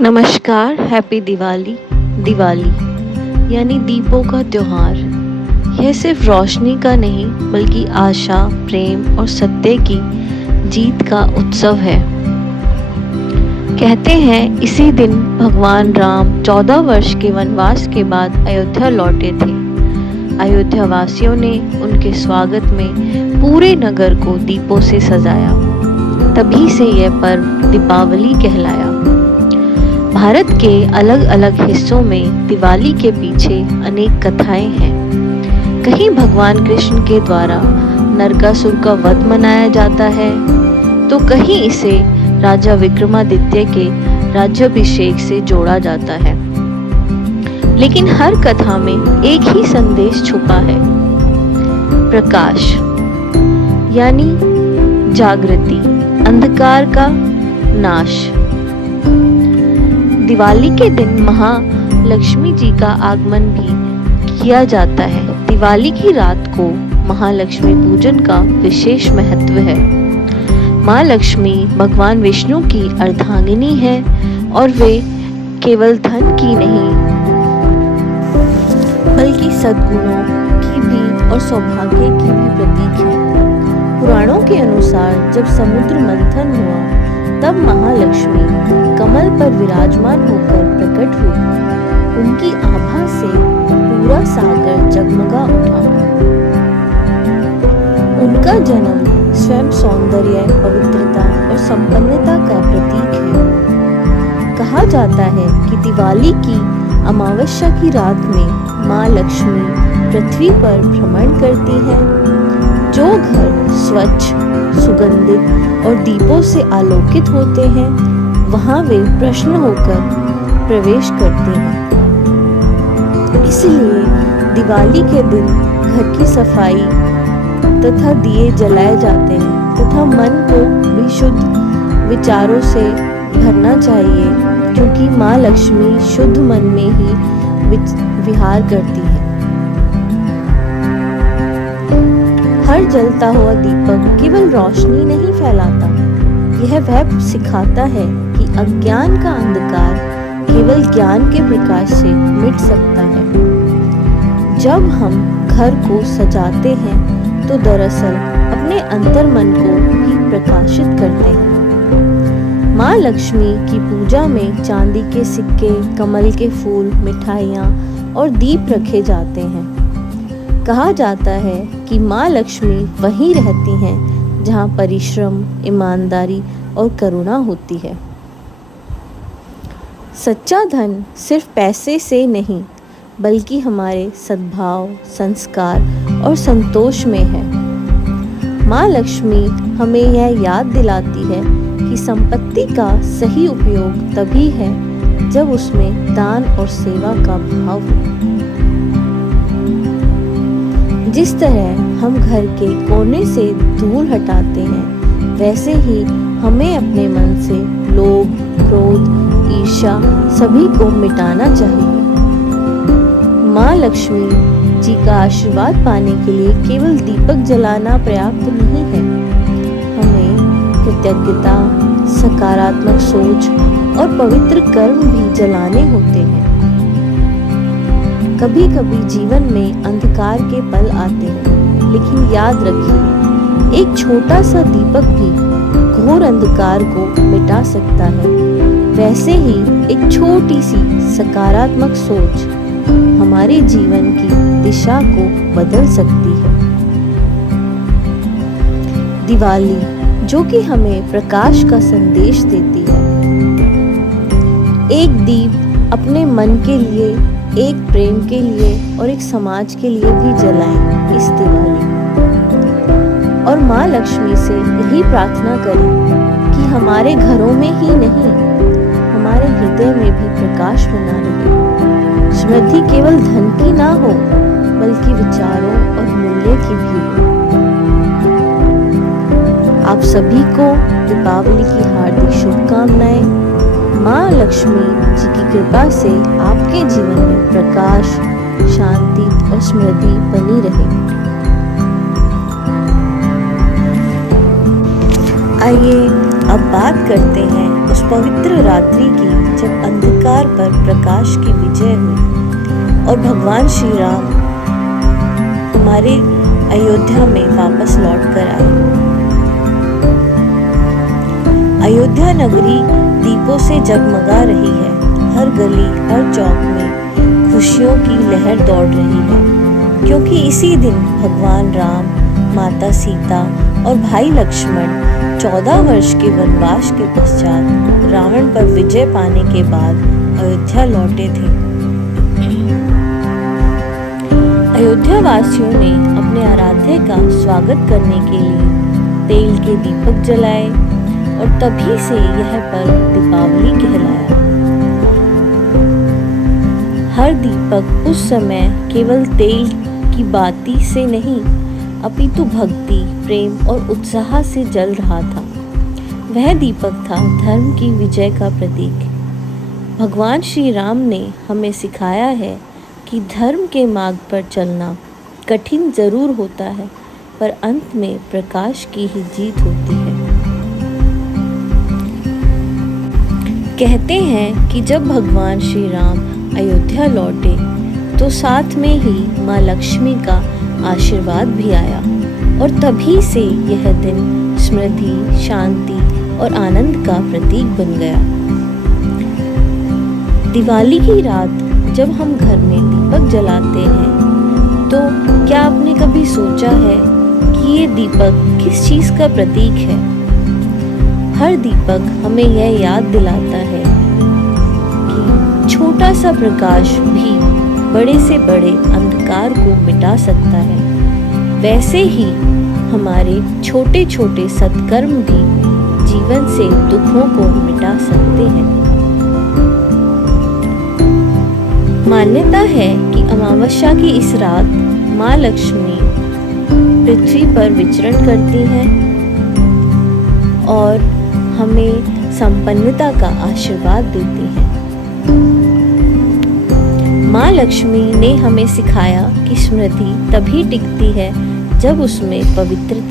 नमस्कार। हैप्पी दिवाली। दिवाली यानी दीपों का त्योहार। यह सिर्फ रोशनी का नहीं बल्कि आशा, प्रेम और सत्य की जीत का उत्सव है। कहते हैं इसी दिन भगवान राम 14 वर्ष के वनवास के बाद अयोध्या लौटे थे। अयोध्या वासियों ने उनके स्वागत में पूरे नगर को दीपों से सजाया। तभी से यह पर्व दीपावली कहलाया। भारत के अलग अलग हिस्सों में दिवाली के पीछे अनेक कथाएं हैं। कहीं भगवान कृष्ण के द्वारा नरकासुर का वध मनाया जाता है, तो कहीं इसे राजा विक्रमादित्य के राज्याभिषेक से जोड़ा जाता है। लेकिन हर कथा में एक ही संदेश छुपा है, प्रकाश यानी जागृति, अंधकार का नाश। दिवाली के दिन महालक्ष्मी जी का आगमन भी किया जाता है। दिवाली की रात को महालक्ष्मी पूजन का विशेष महत्व है। माँ लक्ष्मी भगवान विष्णु की अर्धांगिनी है और वे केवल धन की नहीं बल्कि सद्गुणों की भी और सौभाग्य की भी प्रतीक है। पुराणों के अनुसार जब समुद्र मंथन हुआ तब महालक्ष्मी कमल पर विराजमान होकर प्रकट हुई। उनकी आभा से पूरा सागर जगमगा उठा। उनका जन्म स्वयं सौंदर्य, पवित्रता और संपन्नता का प्रतीक है। कहा जाता है कि दिवाली की अमावस्या की रात में माँ लक्ष्मी पृथ्वी पर भ्रमण करती है। जो घर स्वच्छ, सुगंधित और दीपों से आलोकित होते हैं, वहां वे प्रसन्न होकर प्रवेश करते हैं। इसलिए दिवाली के दिन घर की सफाई तथा दिए जलाए जाते हैं तथा मन को भी शुद्ध विचारों से भरना चाहिए, क्योंकि माँ लक्ष्मी शुद्ध मन में ही विहार करती है। हर जलता हुआ दीपक केवल रोशनी नहीं फैलाता, यह वह सिखाता है कि अज्ञान का अंधकार केवल ज्ञान के प्रकाश से मिट सकता है। जब हम घर को सजाते हैं तो दरअसल अपने अंतर मन को भी प्रकाशित करते हैं। माँ लक्ष्मी की पूजा में चांदी के सिक्के, कमल के फूल, मिठाइयाँ और दीप रखे जाते हैं। कहा जाता है कि माँ लक्ष्मी वहीं रहती हैं जहाँ परिश्रम, ईमानदारी और करुणा होती है। सच्चा धन सिर्फ पैसे से नहीं बल्कि हमारे सद्भाव, संस्कार और संतोष में है। माँ लक्ष्मी हमें यह याद दिलाती है कि संपत्ति का सही उपयोग तभी है जब उसमें दान और सेवा का भाव हो। जिस तरह हम घर के कोने से धूल हटाते हैं, वैसे ही हमें अपने मन से लोभ, क्रोध, ईर्ष्या सभी को मिटाना चाहिए। माँ लक्ष्मी जी का आशीर्वाद पाने के लिए केवल दीपक जलाना पर्याप्त नहीं है। हमें कृतज्ञता, सकारात्मक सोच और पवित्र कर्म भी जलाने होते हैं। कभी कभी जीवन में अंधकार के पल आते हैं, लेकिन याद रखिए, एक छोटा सा दीपक भी घोर अंधकार को मिटा सकता है। वैसे ही एक छोटी सी सकारात्मक सोच हमारे जीवन की दिशा को बदल सकती है। दिवाली जो कि हमें प्रकाश का संदेश देती है। एक दीप अपने मन के लिए, एक प्रेम के लिए और एक समाज के लिए भी जलाएं इस दिवाली। और माँ लक्ष्मी से यही प्रार्थना करें कि हमारे घरों में ही नहीं, हमारे हृदय में भी प्रकाश बना रहे। समृद्धि केवल धन की ना हो बल्कि विचारों और मूल्य की भी हो। आप सभी को दीपावली की हार्दिक शुभकामनाएं। माँ लक्ष्मी जी की कृपा से आपके जीवन में प्रकाश, शांति और समृद्धि बनी रहे। आइए अब बात करते हैं उस पवित्र रात्रि की जब अंधकार पर प्रकाश की विजय हुई और भगवान श्री राम हमारे अयोध्या में वापस लौट कर आए। अयोध्या नगरी दीपों से जगमगा रही है। हर गली, हर चौक में खुशियों की लहर दौड़ रही है, क्योंकि इसी दिन भगवान राम, माता सीता और भाई लक्ष्मण 14 वर्ष के वनवास के पश्चात रावण पर विजय पाने के बाद अयोध्या लौटे थे। अयोध्या वासियों ने अपने आराध्य का स्वागत करने के लिए तेल के दीपक जलाए और तभी से यह पर्व दीपावली कहलाया। हर दीपक उस समय केवल तेल की बाती से नहीं, अपितु भक्ति, प्रेम और उत्साह से जल रहा था। वह दीपक था धर्म की विजय का प्रतीक। भगवान श्री राम ने हमें सिखाया है कि धर्म के मार्ग पर चलना कठिन जरूर होता है, पर अंत में प्रकाश की ही जीत होती है। कहते हैं कि जब भगवान श्री राम अयोध्या लौटे तो साथ में ही माँ लक्ष्मी का आशीर्वाद भी आया और तभी से यह दिन समृद्धि, शांति और आनंद का प्रतीक बन गया। दिवाली की रात जब हम घर में दीपक जलाते हैं तो क्या आपने कभी सोचा है कि ये दीपक किस चीज़ का प्रतीक है? हर दीपक हमें यह याद दिलाता है कि छोटा सा प्रकाश भी बड़े से बड़े अंधकार को मिटा सकता है। वैसे ही हमारे छोटे छोटे सत्कर्म भी जीवन से दुखों को मिटा सकते हैं। मान्यता है कि अमावस्या की इस रात माँ लक्ष्मी पृथ्वी पर विचरण करती हैं और हमें संपन्नता का आशीर्वाद देती हैं। माँ लक्ष्मी ने हमें सिखाया कि स्मृति तभी टिकती है जब उसमें पवित्रता